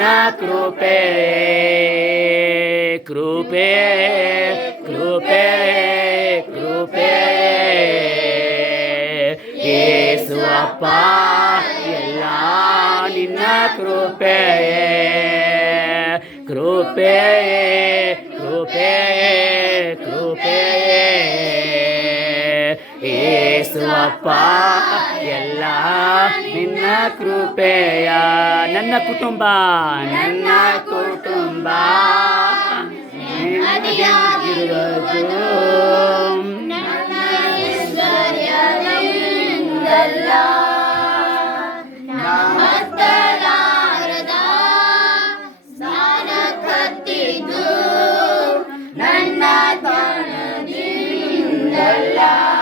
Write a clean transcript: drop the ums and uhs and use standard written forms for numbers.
ನಿನ್ನ ಕೃಪೆ ಕೃಪೆ ಕೃಪೆ ಕೃಪೆ ಯೇಸು ಅಪ್ಪ ಎಲ್ಲ ನಿನ್ನ ಕೃಪೆ ಕೃಪೆ ಕೃಪೆ ಕೃಪೆ ಯೇಸು ಅಪ್ಪ ಎಲ್ಲ ನಿನ್ನ ಕೃಪೆಯ ನನ್ನ ಕುಟುಂಬ ನಿನ್ನದಿರುವುದು ನನ್ನ